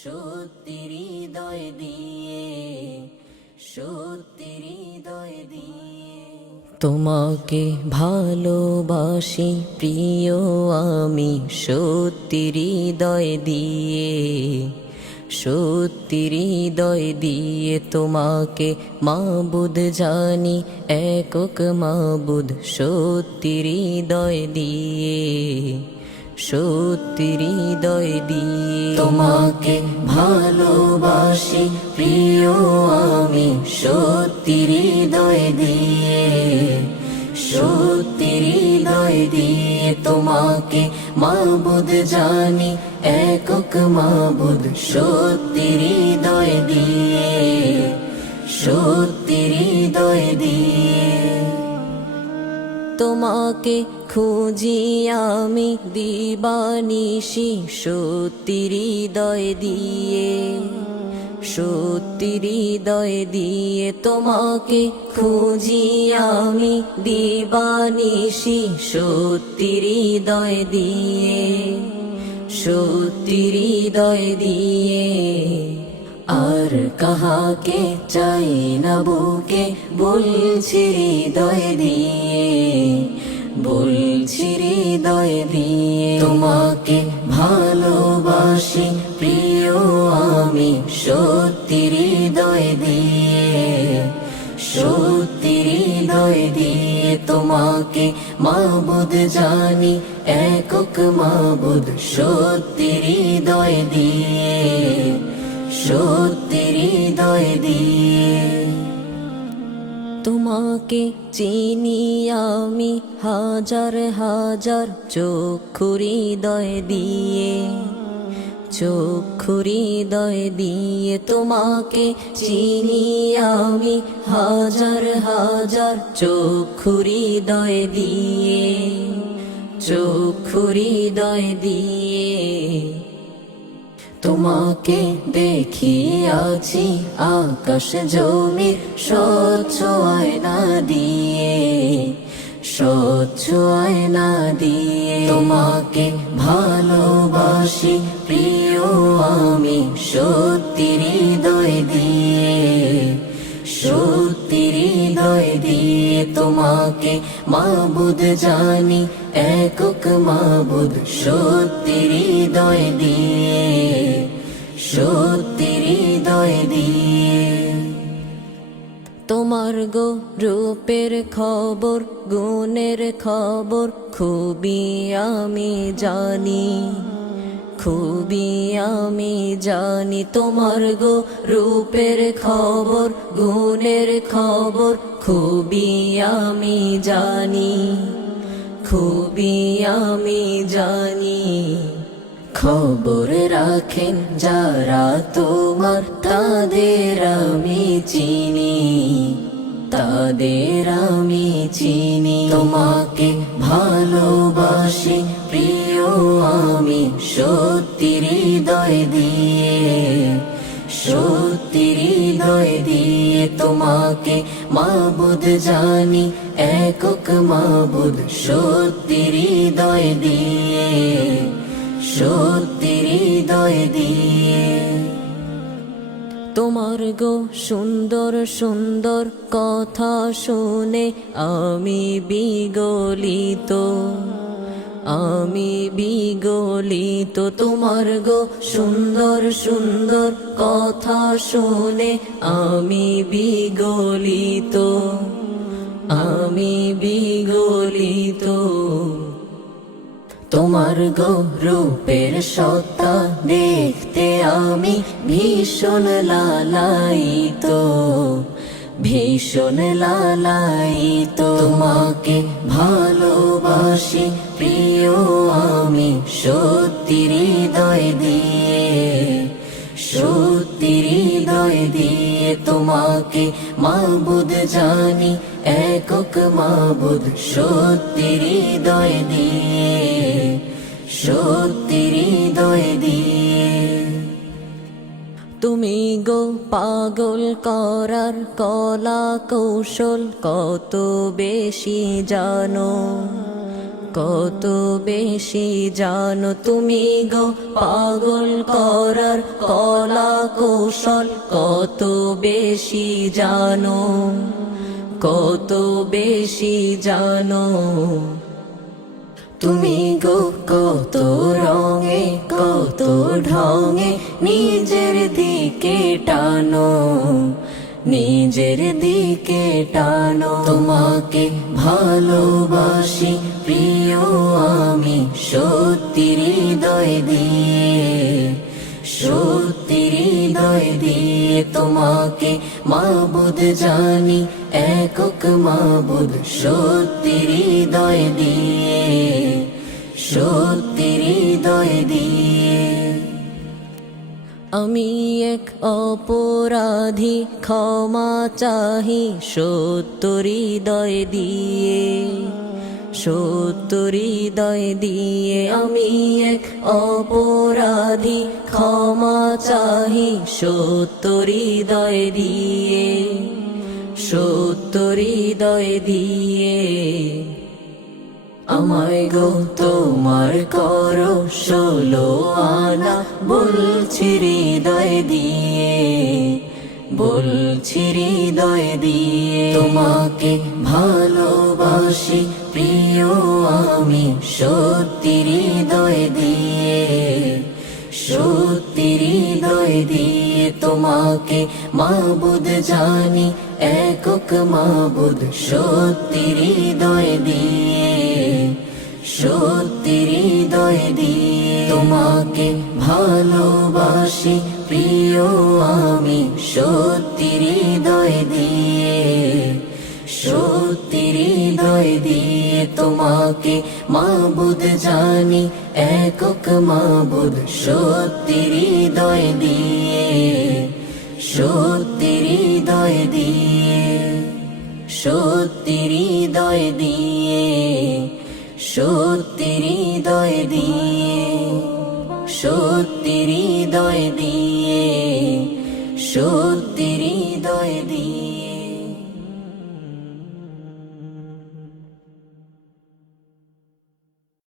সত্যি হৃদয় দিয়ে, সত্যি হৃদয় দিয়ে তোমাকে ভালোবাসি প্রিয় আমি সত্যি হৃদয় দিয়ে, সত্যি হৃদয় দিয়ে তোমাকে মাবুদ জানি একক মাবুদ সত্যি হৃদয় দিয়ে, সত্যি হৃদয় দিয়ে তোমাকে ভালোবাসি প্রিয় আমি সত্যি হৃদয় দিয়ে, সত্যি হৃদয় দিয়ে তোমাকে মাবুদ জানি একক মাবুদ সত্যি হৃদয় দিয়ে, সত্যি হৃদয় দিয়ে তোমাকে খুঁজি আমি দিবানিশি সত্যি হৃদয় দিয়ে, সত্যি হৃদয় দিয়ে তোমাকে খুঁজি আমি দিবানিশি সত্যি হৃদয় দিয়ে, সত্যি হৃদয় দিয়ে আর কাহাকে চাই না বুকে বলছি হৃদয় দিয়ে, বলছি হৃদয় দিয়ে তোমাকে ভালোবাসি প্রিয় আমি সত্যি হৃদয় দিয়ে, সত্যি হৃদয় দিয়ে তোমাকে মাবুদ জানি একক মাবুদ সত্যি হৃদয় দিয়ে, সত্যি হৃদয় দিয়ে তোমাকে চিনি আমি হাজার হাজার চক্ষু হৃদয় দিয়ে, চক্ষু হৃদয় দিয়ে তোমাকে চিনি আমি হাজার হাজার চক্ষু হৃদয় দিয়ে, চক্ষু হৃদয় দিয়ে তোমাকে দেখিয়াছি আকাশ জমির স্বচ্ছ আয়না দিয়ে, স্বচ্ছ আয়না দিয়ে তোমাকে ভালোবাসি প্রিয় আমি সত্যি হৃদয় দিয়ে, সত্যি হৃদয় দিয়ে তোমাকে মাবুদ জানি একক মাবুদ সত্যি হৃদয় দিয়ে, সত্যি হৃদয় দিয়ে তোমার গো রূপের খবর গুণের খবর খুবই আমি জানি, খুবই আমি জানি তোমার গো রূপের খবর গুণের খবর খুবই আমি জানি, খুবই আমি জানি খবর রাখেন যারা তোমার তাদের আমি চিনি, তাদের আমি চিনি তোমাকে ভালোবাসি প্রিয় আমি সত্যি হৃদয় দিয়ে, সত্যি হৃদয় দিয়ে তোমাকে মাবুদ জানি একক মাবুদ সত্যি হৃদয় দিয়ে, সত্যি হৃদয় দিয়ে তোমার গো সুন্দর সুন্দর কথা শুনে আমি বিগলিত, আমি বিগলিত তোমার গো সুন্দর সুন্দর কথা শুনে আমি বিগলিত, আমি বিগলিত তোমার গো রূপের সত্তা দেখতে আমি ভীষণ লালায়িত, ভীষণ লালায়িত তোমাকে ভালোবাসি প্রিয় আমি সত্যি হৃদয় দিয়ে, সত্যি হৃদয় দিয়ে তোমাকে মাবুদ জানি একক মাবুদ সত্যি হৃদয় দিয়ে, সত্যি হৃদয় দিয়ে তুমি গো পাগল করার কলা কৌশল কত বেশি জানো, কত বেশি জানো তুমি গো পাগল করার কলা কৌশল, কত বেশি জানো, কত বেশি জানো তুমি গো কত রঙে কত ঢঙে নিজের দিকে টানো, নিজের দিকে টানো। তোমাকে ভালোবাসি প্রিয় আমি সত্যি হৃদয় দিয়ে, সত্যি হৃদয় দিয়ে তোমাকে মাবুদ জানি, একক মাবুদ সত্যি হৃদয় দিয়ে, সত্যি হৃদয় দিয়ে। আমি এক অপরাধী ক্ষমা চাহি সত্য হৃদয় দিয়ে, সত্য হৃদয় দিয়ে। আমি এক অপরাধী ক্ষমা চাহি সত্য হৃদয় দিয়ে, সত্য হৃদয় দিয়ে। আমায় গো তোমার করো 16 আনা বলছি হৃদয় দিয়ে, বলছি হৃদয় দিয়ে। তোমাকে ভালোবাসি প্রিয় আমি সত্যি হৃদয় দিয়ে, সত্যি হৃদয় দিয়ে। তোমাকে মাবুদ জানি, একক মাবুদ সত্যি হৃদয় দিয়ে, সত্যি হৃদয় দিয়ে। তোমাকে ভালোবাসি প্রিয় আমি সত্যি হৃদয় দিয়ে, সত্যি হৃদয় দিয়ে। তোমাকে মাবুদ জানি, একক মাবুদ সত্যি হৃদয় দিয়ে, সত্যি হৃদয় দিয়ে, সত্যি হৃদয় দিয়ে, সত্যি হৃদয় দিয়ে, সত্যি হৃদয় দিয়ে, সত্যি